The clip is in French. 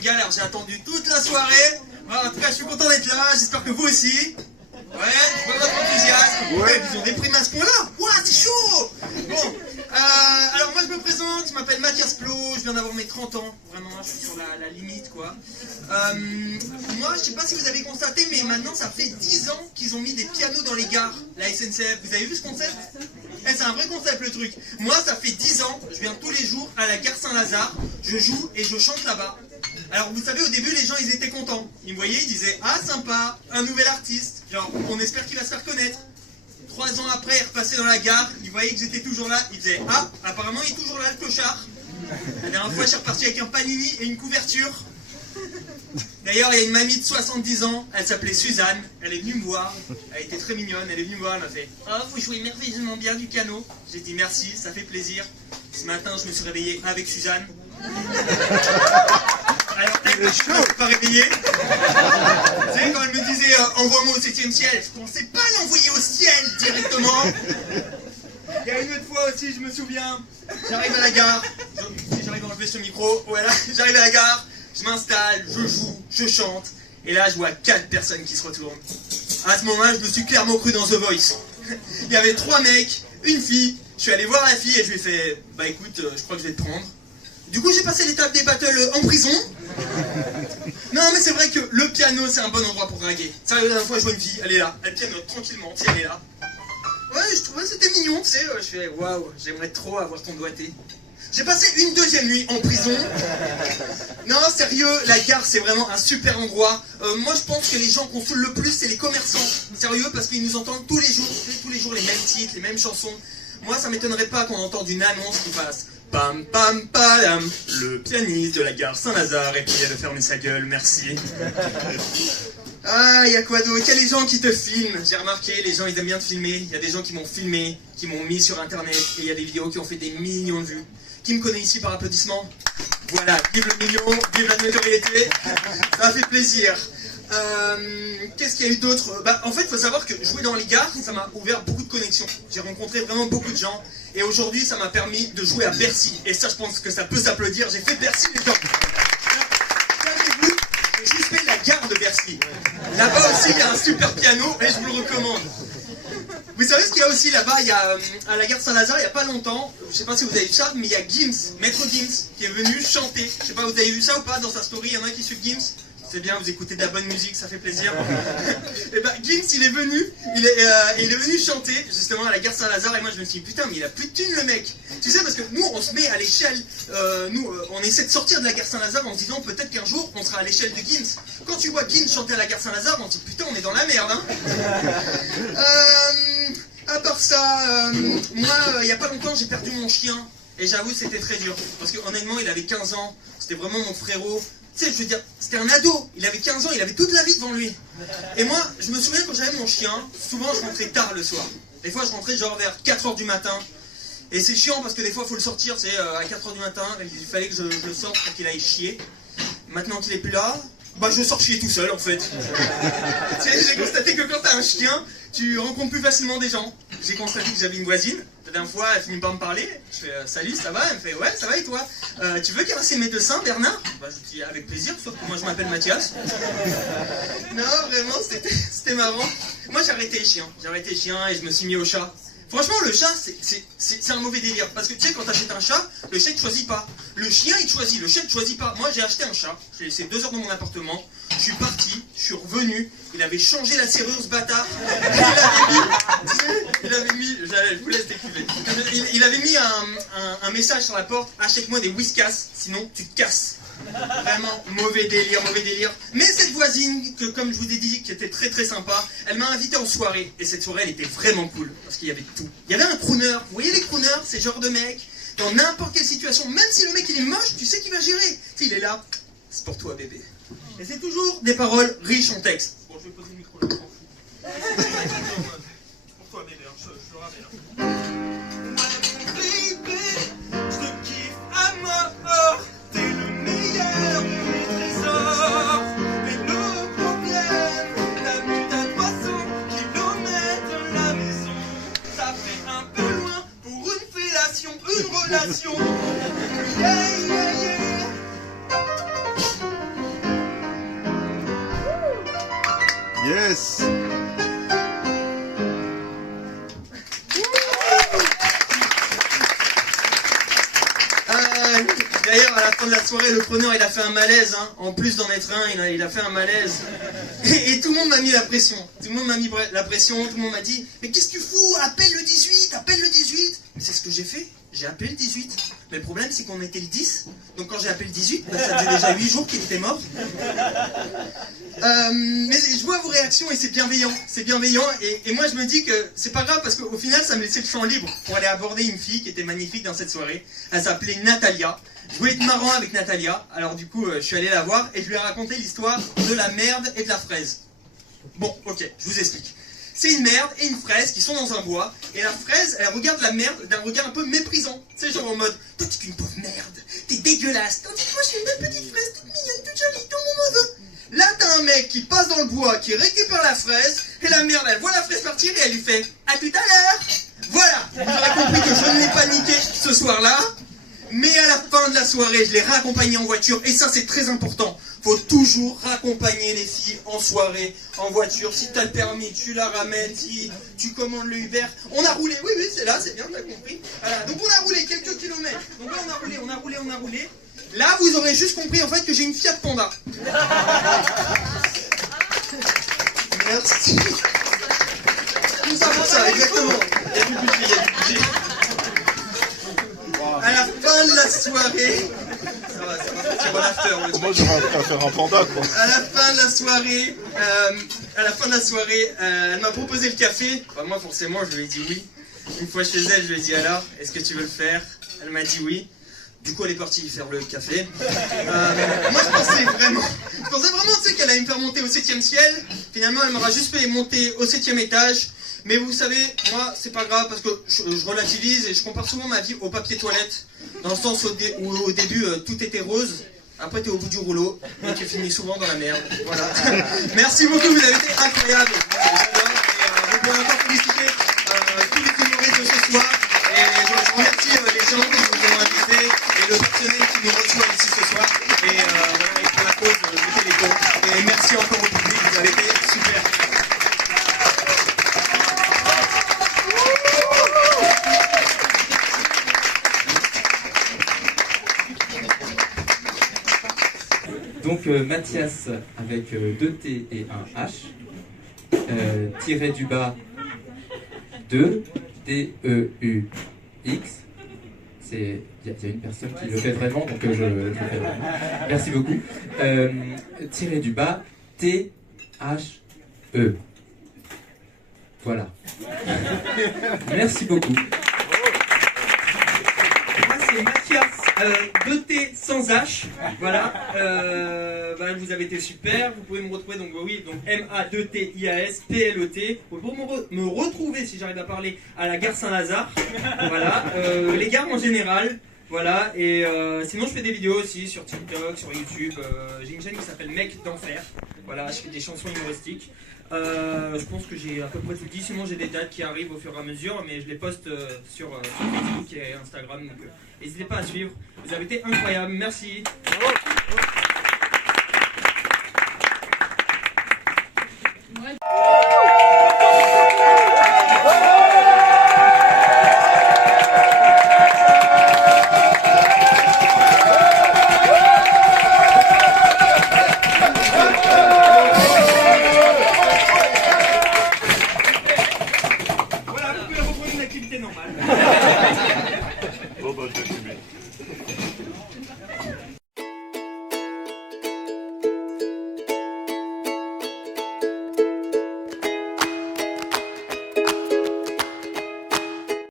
une galère, j'ai attendu toute la soirée. Voilà, en tout cas, je suis content d'être là, j'espère que vous aussi. Ouais, je vois votre enthousiasme. Ouais, ils ont déprimé à ce point-là. Ouah, c'est chaud. Bon, alors moi je me présente, je m'appelle Mathias Plot, je viens d'avoir mes 30 ans. Vraiment, je suis sur la limite, quoi. Moi, je sais pas si vous avez constaté, mais maintenant, ça fait 10 ans qu'ils ont mis des pianos dans les gares, la SNCF. Vous avez vu ce concept? C'est un vrai concept, le truc. Moi, ça fait 10 ans, je viens tous les jours à la gare Saint-Lazare, je joue et je chante là-bas. Alors, vous savez, au début, les gens, ils étaient contents. Ils me voyaient, ils disaient « Ah, sympa, un nouvel artiste. » Genre, on espère qu'il va se faire connaître. 3 ans après, il repassait dans la gare, il voyait que j'étais toujours là. Il disait « Ah, apparemment, il est toujours là, le clochard. » La dernière fois, je suis reparti avec un panini et une couverture. D'ailleurs, il y a une mamie de 70 ans, elle s'appelait Suzanne, elle est venue me voir, elle était très mignonne, elle est venue me voir, elle m'a fait « Oh, vous jouez merveilleusement bien du piano. » J'ai dit « Merci, ça fait plaisir. » Ce matin, je me suis réveillé avec Suzanne. Alors, elle ne s'est pas réveillée. Vous savez, quand elle me disait « Envoie-moi au 7e ciel », je ne pensais pas l'envoyer au ciel directement. Il y a une autre fois aussi, je me souviens, j'arrive à la gare, si j'arrive à enlever ce micro, voilà, j'arrive à la gare, je m'installe, je joue, je chante, et là je vois 4 personnes qui se retournent. À ce moment-là, je me suis clairement cru dans The Voice. Il y avait 3 mecs, une fille, je suis allé voir la fille et je lui ai fait « Bah écoute, je crois que je vais te prendre ». Du coup, j'ai passé l'étape des battles en prison. Non, mais c'est vrai que le piano, c'est un bon endroit pour draguer. Sérieux, la dernière fois, je vois une fille, elle est là, elle pianote tranquillement, si elle est là. Ouais, je trouvais que c'était mignon, tu sais, je fais « Waouh, j'aimerais trop avoir ton doigté ». J'ai passé une 2e nuit en prison. Non, sérieux, la gare, c'est vraiment un super endroit. Moi, je pense que les gens qu'on saoule le plus, c'est les commerçants. Sérieux, parce qu'ils nous entendent tous les jours les mêmes titres, les mêmes chansons. Moi, ça m'étonnerait pas qu'on entende une annonce qui passe « Pam pam padam, le pianiste de la gare Saint-Lazare est prié de fermer sa gueule, merci. » Ah, il y a quoi d'autre? Il y a les gens qui te filment. J'ai remarqué, les gens, ils aiment bien te filmer. Il y a des gens qui m'ont filmé, qui m'ont mis sur Internet. Et il y a des vidéos qui ont fait des millions de vues. Qui me connaît ici par applaudissement? Voilà, vive le million, vive la notoriété. Ça fait plaisir. Qu'est-ce qu'il y a eu d'autre? En fait, il faut savoir que jouer dans les gares, ça m'a ouvert beaucoup de connexions. J'ai rencontré vraiment beaucoup de gens. Et aujourd'hui, ça m'a permis de jouer à Bercy. Et ça, je pense que ça peut s'applaudir. J'ai fait Bercy, les gens. Savez-vous, j'ai juste fait la gare de Bercy. Là-bas aussi, il y a un super piano et je vous le recommande. Vous savez ce qu'il y a aussi là-bas? Il y a à la gare Saint-Lazare, il n'y a pas longtemps, je sais pas si vous avez vu ça, mais il y a Gims, Maître Gims, qui est venu chanter. Je sais pas, vous avez vu ça ou pas dans sa story? Il y en a qui suivent Gims? C'est bien, vous écoutez de la bonne musique, ça fait plaisir. Et Gims, il est venu chanter justement à la gare Saint-Lazare et moi je me suis dit putain, mais il a plus de thunes le mec. Tu sais, parce que nous on se met à l'échelle, on essaie de sortir de la gare Saint-Lazare en se disant peut-être qu'un jour on sera à l'échelle de Gims. Quand tu vois Gims chanter à la gare Saint-Lazare, on se dit putain, on est dans la merde, hein. À part ça, moi, il n'y a pas longtemps, j'ai perdu mon chien. Et j'avoue, c'était très dur. Parce que honnêtement, il avait 15 ans. C'était vraiment mon frérot. Tu sais, je veux dire, c'était un ado. Il avait 15 ans, il avait toute la vie devant lui. Et moi, je me souviens quand j'avais mon chien, souvent je rentrais tard le soir. Des fois, je rentrais genre vers 4h du matin. Et c'est chiant parce que des fois, il faut le sortir, c'est à 4h du matin. Il fallait que je le sorte pour qu'il aille chier. Maintenant qu'il est plus là, je sors chier tout seul en fait. Tu sais, j'ai constaté que quand t'as un chien, tu rencontres plus facilement des gens. J'ai constaté que j'avais une voisine. La dernière fois, elle finit par me parler. Je fais salut, ça va? Elle me fait ouais, ça va et toi? Tu veux caresser mes 2 seins, Bernard? Je dis avec plaisir, sauf que moi je m'appelle Mathias. Non, vraiment, c'était marrant. Moi j'ai arrêté les chiens. J'ai arrêté les chiens et je me suis mis au chat. Franchement, le chat, c'est un mauvais délire. Parce que tu sais, quand t'achètes un chat, le chat, il te choisit pas. Le chien, il te choisit. Le chat, il te choisit pas. Moi, j'ai acheté un chat. J'ai laissé 2 heures dans mon appartement. Je suis parti. Je suis revenu. Il avait changé la serrure, ce bâtard. Il avait mis, je vous laisse découvrir. Il avait mis un message sur la porte. Achète-moi des Whiskas, sinon tu te casses. Vraiment, mauvais délire, mauvais délire. Mais cette voisine, que comme je vous ai dit, qui était très très sympa, elle m'a invité en soirée. Et cette soirée, elle était vraiment cool. Parce qu'il y avait tout. Il y avait un crooner. Vous voyez les crooners, c'est le genre de mec, dans n'importe quelle situation, même si le mec il est moche, tu sais qu'il va gérer. S'il est là, c'est pour toi bébé. Et c'est toujours des paroles riches en texte. Bon, je vais poser le micro là, je m'en fous. Pour toi bébé, je le ramène. Je te kiffe à mort. T'es le meilleur de mes trésors. Mais le problème, t'as mis ta 300 kilomètres la maison. Ça fait un peu loin pour une fellation, une relation. Yeah, yeah, yeah. Yes. D'ailleurs, à la fin de la soirée, le preneur il a fait un malaise, hein. En plus d'en être un, il a fait un malaise. Et tout le monde m'a mis la pression. Tout le monde m'a mis la pression, tout le monde m'a dit « Mais qu'est-ce que tu fous? Appelle le 18, appelle le 18 !» Mais c'est ce que j'ai fait, j'ai appelé le 18. Mais le problème c'est qu'on était le 10, donc quand j'ai appelé le 18, bah, ça faisait déjà 8 jours qu'il était mort. Mais je vois vos réactions et c'est bienveillant, et moi je me dis que c'est pas grave parce qu'au final ça me laissait le champ libre pour aller aborder une fille qui était magnifique dans cette soirée. Elle s'appelait Natalia. Je voulais être marrant avec Natalia, alors du coup je suis allé la voir et je lui ai raconté l'histoire de la merde et de la fraise. Bon, ok, je vous explique. C'est une merde et une fraise qui sont dans un bois, et la fraise, elle regarde la merde d'un regard un peu méprisant. C'est genre en mode, toi t'es qu'une pauvre merde, t'es dégueulasse, tandis que moi je suis une belle petite fraise, toute mignonne, toute jolie, tout le monde me veut. Là t'as un mec qui passe dans le bois, qui récupère la fraise, et la merde elle voit la fraise partir et elle lui fait, à tout à l'heure. Voilà, vous aurez compris que je ne l'ai pas niqué ce soir-là, mais à la fin de la soirée, je l'ai raccompagné en voiture, et ça c'est très important. Faut toujours raccompagner les filles en soirée, en voiture. Si t'as le permis, tu la ramènes. Si tu commandes le Uber. On a roulé, oui, c'est là, c'est bien, t'as compris. Voilà. Donc on a roulé quelques kilomètres. Donc là, on a roulé. Là, vous aurez juste compris en fait que j'ai une Fiat Panda. Merci. Tout ça pour ça, exactement. Il y a du budget, À la fin de la soirée... Ça va partir en after. Moi j'aurais à faire un panda quoi. À la fin de la soirée, elle m'a proposé le café. Enfin, moi forcément je lui ai dit oui. Une fois chez elle, je lui ai dit alors, est-ce que tu veux le faire? Elle m'a dit oui. Du coup elle est partie faire le café. Moi je pensais vraiment, tu sais, qu'elle allait me faire monter au 7e ciel. Finalement elle m'aura juste fait monter au 7e étage. Mais vous savez, moi c'est pas grave parce que je relativise et je compare souvent ma vie au papier toilette. Dans le sens où au début tout était rose, après t'es au bout du rouleau et tu finis souvent dans la merde. Voilà. Merci beaucoup, vous avez été incroyables. Vous pouvez encore féliciter tous les humoristes de ce soir. Et je remercie les gens qui nous ont invités et le personnel qui nous reçoit ici ce soir. Et voilà, pour la cause du Téléthon. Et merci encore au public, vous avez été super. Donc Mathias avec 2 T et un H, tiré du bas 2 D-E-U-X. Il y a une personne qui le fait vraiment, donc je le fais vraiment. Merci beaucoup. Tiré du bas T-H-E. Voilà. Merci beaucoup. C'est Mathias, 2T sans H, voilà, vous avez été super, vous pouvez me retrouver, donc oui, donc M-A-2-T-I-A-S, P-L-E-T, vous pouvez me retrouver, si j'arrive à parler, à la gare Saint-Lazare, voilà, les gares en général, voilà, et sinon je fais des vidéos aussi sur TikTok, sur YouTube, j'ai une chaîne qui s'appelle Mec d'Enfer, voilà, je fais des chansons humoristiques. Je pense que j'ai à peu près tout dit, sinon j'ai des dates qui arrivent au fur et à mesure, mais je les poste sur Facebook et Instagram, donc n'hésitez pas à suivre. Vous avez été incroyables, merci. Bravo.